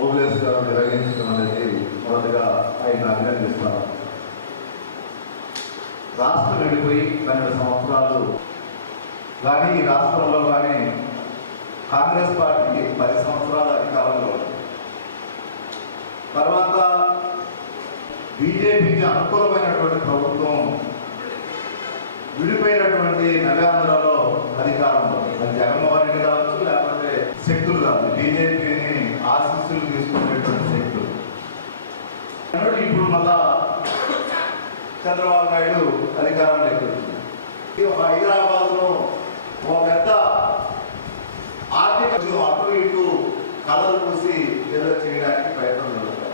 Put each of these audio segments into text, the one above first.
ఓబులేస్ గారు నిర్వహించడం అనేది మొదటగా ఆయన అభినందిస్తాను రాష్ట్రం వెళ్ళిపోయి పన్నెండు సంవత్సరాలు. కానీ ఈ రాష్ట్రంలో కానీ కాంగ్రెస్ పార్టీకి పది సంవత్సరాల అధికారంలో తర్వాత బీజేపీకి అనుకూలమైనటువంటి ప్రభుత్వం విడిపోయినటువంటి నవ్యాంధ్రలో అధికారంలో అది జగన్మోహన్ రెడ్డి కావచ్చు లేకపోతే శక్తులు కాదు బీజేపీని ఆశీస్సులు తీసుకునేటువంటి శక్తులు కాబట్టి ఇప్పుడు మళ్ళా చంద్రబాబు నాయుడు అధికారంలో ఎక్కువ హైదరాబాద్లో ఒక పెద్ద ఆర్థిక అటు ఇటు కలలు పూసి ఏదో చేయడానికి ప్రయత్నం జరుగుతుంది.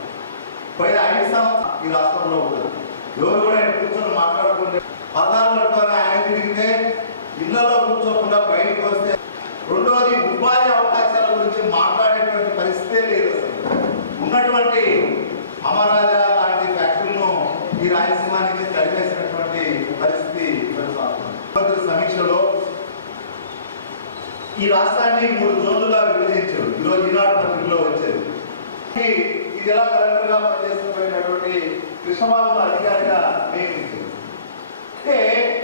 పైన ఐదు సంవత్సరం ఈ రాష్ట్రంలో ఉంటుంది ఎవరు కూడా కూర్చొని మాట్లాడుకుంటే పదాలతో ఆయన ఈ రాయలసీమానికి నుంచి పరిస్థితి కొనసాగుతుంది. సమీక్షలో ఈ రాష్ట్రాన్ని మూడు జోన్లుగా విభజించారు. ఈరోజు ఈనాడు పత్రికలో వచ్చేది. ఈ- ఇది ఎలా కలెక్టర్గా పనిచేస్తున్నటువంటి కృష్ణబాబు అధికారిగా నియమించారు అంటే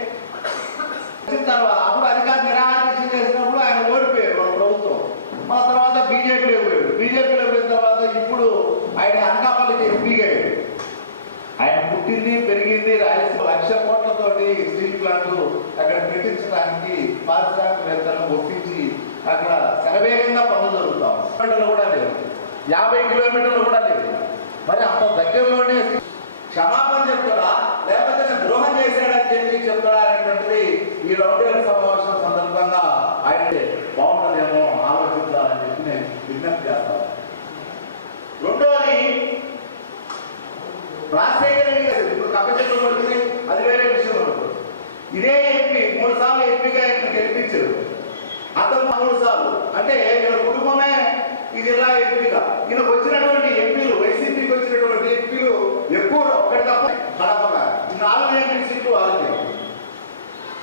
తర్వాత అప్పుడు అధికార నిరాకరణ చేసినప్పుడు ఆయన ఓడిపోయారు మన ప్రభుత్వం. ఆ తర్వాత బీజేపీలో పోయాడు బీజేపీలో పోయిన తర్వాత ఇప్పుడు ఆయన అనకాపల్లికి పుట్టింది పెరిగింది రాయలసీమ లక్ష కోట్లతోటి స్టీల్ ప్లాంట్ అక్కడ పెట్టించడానికి పారిశ్రామికవేత్తలను ఒప్పించి అక్కడ శరవేగంగా పనులు జరుగుతాం కిలోమీటర్లు కూడా లేవు. యాభై కిలోమీటర్లు కూడా లేవు. మరి అంత దగ్గరలోనే క్షమాపణ చెప్తారా? లేకపోతే ద్రోహం చేశాడని చెప్పి చెప్తారా అనేటువంటిది ఈ రౌండ్ టేబుల్ సమావేశం సందర్భంగా ఆయన బాగుంటుందేమో ఆలోచిద్దామని చెప్పి నేను విజ్ఞప్తి చేస్తాను. రెండోది రాజశేఖర రెడ్డి గారు ఇప్పుడు కప్పచెట్లు కొడుతుంది అది వేరే విషయం అనుకో. ఇదే ఎంపీ మూడు సార్లు ఎంపీగా ఆయన గెలిపించారు. అతను మూడు సార్లు. అంటే ఈయన కుటుంబమే ఈ జిల్లా ఎంపీగా? ఈయనకు వచ్చినటువంటి ఎంపీలు వైసీపీకి వచ్చినటువంటి ఎంపీలు ఎక్కువ ఒక్కటి తప్ప కడపగా. నాలుగు ఎంపీ సీట్లు వాళ్ళకి.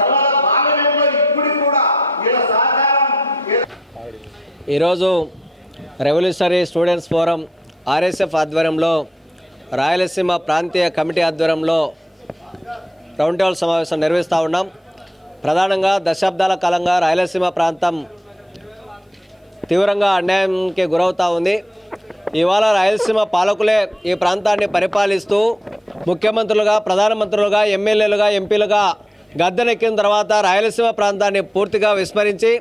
తర్వాత పార్లమెంట్లో ఇప్పటికి కూడా వీళ్ళ సహకారం ఈరోజు రెవల్యూషనరీ స్టూడెంట్స్ ఫోరం ఆర్ఎస్ఎఫ్ ఆధ్వర్యంలో రాయలసీమ ప్రాంతీయ కమిటీ ఆధ్వర్యంలో రౌండ్ టేబుల్ సమావేశం నిర్వహిస్తూ ఉన్నాం. ప్రధానంగా దశాబ్దాల కాలంగా రాయలసీమ ప్రాంతం తీవ్రంగా అన్యాయంకి గురవుతూ ఉంది. ఇవాళ రాయలసీమ పాలకులే ఈ ప్రాంతాన్ని పరిపాలిస్తూ ముఖ్యమంత్రులుగా ప్రధానమంత్రులుగా ఎమ్మెల్యేలుగా ఎంపీలుగా గద్దెనెక్కిన తర్వాత రాయలసీమ ప్రాంతాన్ని పూర్తిగా విస్మరించి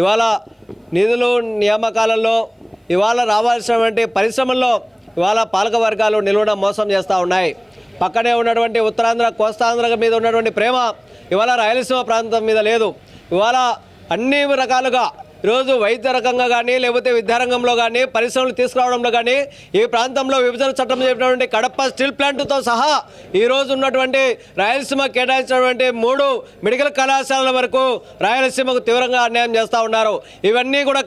ఇవాళ నిధులు నియామకాలలో ఇవాళ రావాల్సినటువంటి పరిశ్రమల్లో ఇవాళ పాలక వర్గాలు నిలువున మోసం చేస్తూ ఉన్నాయి. పక్కనే ఉన్నటువంటి ఉత్తరాంధ్ర కోస్తాంధ్ర మీద ఉన్నటువంటి ప్రేమ ఇవాళ రాయలసీమ ప్రాంతం మీద లేదు. ఇవాళ అన్ని రకాలుగా ఈరోజు వైద్య రకంగా కానీ లేకపోతే విద్యారంగంలో కానీ పరిశ్రమలు తీసుకురావడంలో కానీ ఈ ప్రాంతంలో విభజన చట్టం చెప్పినటువంటి కడప స్టీల్ ప్లాంట్తో సహా ఈరోజు ఉన్నటువంటి రాయలసీమ కేటాయించినటువంటి మూడు మెడికల్ కళాశాలల వరకు రాయలసీమకు తీవ్రంగా అన్యాయం చేస్తూ ఉన్నారు. ఇవన్నీ కూడా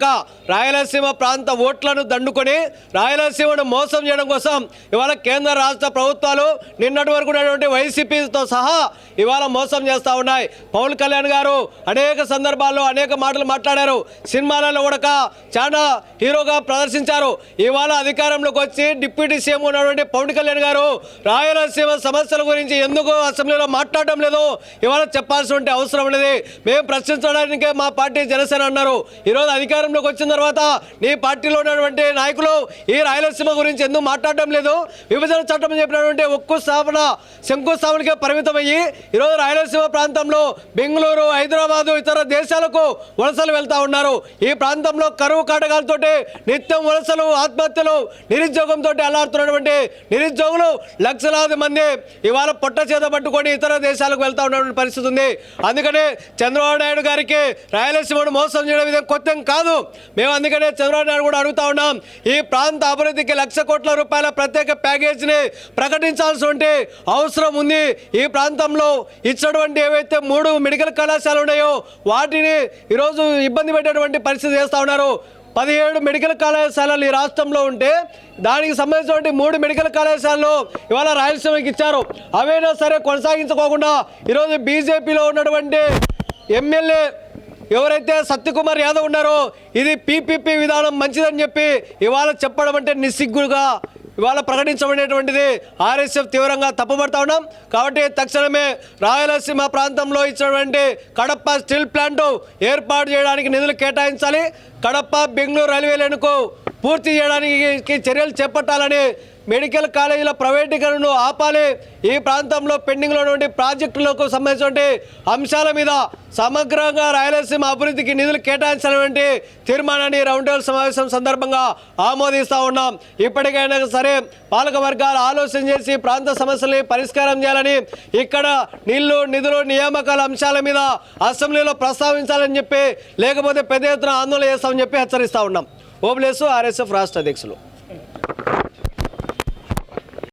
రాయలసీమ ప్రాంత ఓట్లను దండుకొని రాయలసీమను మోసం చేయడం కోసం ఇవాళ కేంద్ర రాష్ట్ర ప్రభుత్వాలు నిన్నటి వరకు ఉన్నటువంటి వైసీపీతో సహా ఇవాళ మోసం చేస్తూ ఉన్నాయి. పవన్ కళ్యాణ్ గారు అనేక సందర్భాల్లో అనేక మాటలు మాట్లాడారు. సినిమాలలో కూడా చాలా హీరోగా ప్రదర్శించారు. ఇవాళ అధికారంలోకి వచ్చి డిప్యూటీ సీఎం ఉన్నటువంటి పవన్ కళ్యాణ్ గారు రాయలసీమ సమస్యల గురించి ఎందుకు అసెంబ్లీలో మాట్లాడడం లేదు? ఇవాళ చెప్పాల్సిన అవసరం లేదు మేము ప్రశ్నించడానికే మా పార్టీ జనసేన అన్నారు. ఈరోజు అధికారంలోకి వచ్చిన తర్వాత నీ పార్టీలో ఉన్నటువంటి నాయకులు ఈ రాయలసీమ గురించి ఎందుకు మాట్లాడడం లేదు? విభజన చట్టం చెప్పినటువంటి ఒక్కు స్థాపన శంకుస్థాపనకే పరిమితమయ్యి ఈరోజు రాయలసీమ ప్రాంతంలో బెంగళూరు హైదరాబాదు ఇతర దేశాలకు వలసలు వెళ్తా ఉన్నారు. ఈ ప్రాంతంలో కరువు కాటకాలతోటి నిత్యం వలసలు ఆత్మహత్యలు నిరుద్యోగంతో అల్లాడుతున్నటువంటి నిరుద్యోగులు లక్షలాది మంది ఇవాళ పొట్ట చేత పట్టుకొని ఇతర దేశాలకు వెళ్తా ఉన్నటువంటి పరిస్థితి ఉంది. అందుకనే చంద్రబాబు నాయుడు గారికి రాయలసీమను మోసం చేయడం ఇదే కొత్త కాదు. మేము అందుకనే చంద్రబాబు నాయుడు కూడా అడుగుతా ఉన్నాం ఈ ప్రాంత అభివృద్ధికి లక్ష కోట్ల రూపాయల ప్రత్యేక ప్యాకేజీని ప్రకటించాల్సి అవసరం ఉంది. ఈ ప్రాంతంలో ఇచ్చినటువంటి ఏవైతే మూడు మెడికల్ కళాశాలలు ఉన్నాయో వాటిని ఈరోజు ఇబ్బంది పెట్టేటువంటి పరిస్థితి చేస్తూ ఉన్నారు. పదిహేడు మెడికల్ కళాశాలలు ఈ రాష్ట్రంలో ఉంటే దానికి సంబంధించినటువంటి మూడు మెడికల్ కళాశాలలు ఇవాళ రాయలసీమకి ఇచ్చారు. అవైనా సరే కొనసాగించుకోకుండా ఈరోజు బీజేపీలో ఉన్నటువంటి ఎమ్మెల్యే ఎవరైతే సత్యకుమార్ యాదవ్ ఉన్నారో ఇది పీపీపీ విధానం మంచిదని చెప్పి ఇవాళ చెప్పడం అంటే నిస్సిగ్గుగా ఇవాళ ప్రకటించబడినటువంటిది ఆర్ఎస్ఎఫ్ తీవ్రంగా తప్పుపడతా ఉన్నాం. కాబట్టి తక్షణమే రాయలసీమ ప్రాంతంలో ఇచ్చినటువంటి కడప స్టీల్ ప్లాంట్ ఏర్పాటు చేయడానికి నిధులు కేటాయించాలి. కడప బెంగళూరు రైల్వే లైన్కు పూర్తి చేయడానికి చర్యలు చేపట్టాలని మెడికల్ కాలేజీల ప్రైవేటీకరణను ఆపాలి. ఈ ప్రాంతంలో పెండింగ్లో ఉన్నటువంటి ప్రాజెక్టులకు సంబంధించినటువంటి అంశాల మీద సమగ్రంగా రాయలసీమ అభివృద్ధికి నిధులు కేటాయించాలనేటువంటి తీర్మానాన్ని రౌండ్ టేబుల్ సమావేశం సందర్భంగా ఆమోదిస్తూ ఉన్నాం. ఇప్పటికైనా సరే పాలక వర్గాలు ఆలోచన చేసి ప్రాంత సమస్యల్ని పరిష్కారం చేయాలని ఇక్కడ నీళ్ళు నిధులు నియామకాల అంశాల మీద అసెంబ్లీలో ప్రస్తావించాలని చెప్పి లేకపోతే పెద్ద ఎత్తున ఆందోళన చేస్తామని చెప్పి హెచ్చరిస్తూ ఉన్నాం. ఓబ్లేసు ఆర్ఎస్ఎఫ్ రాష్ట్ర అధ్యక్షులు.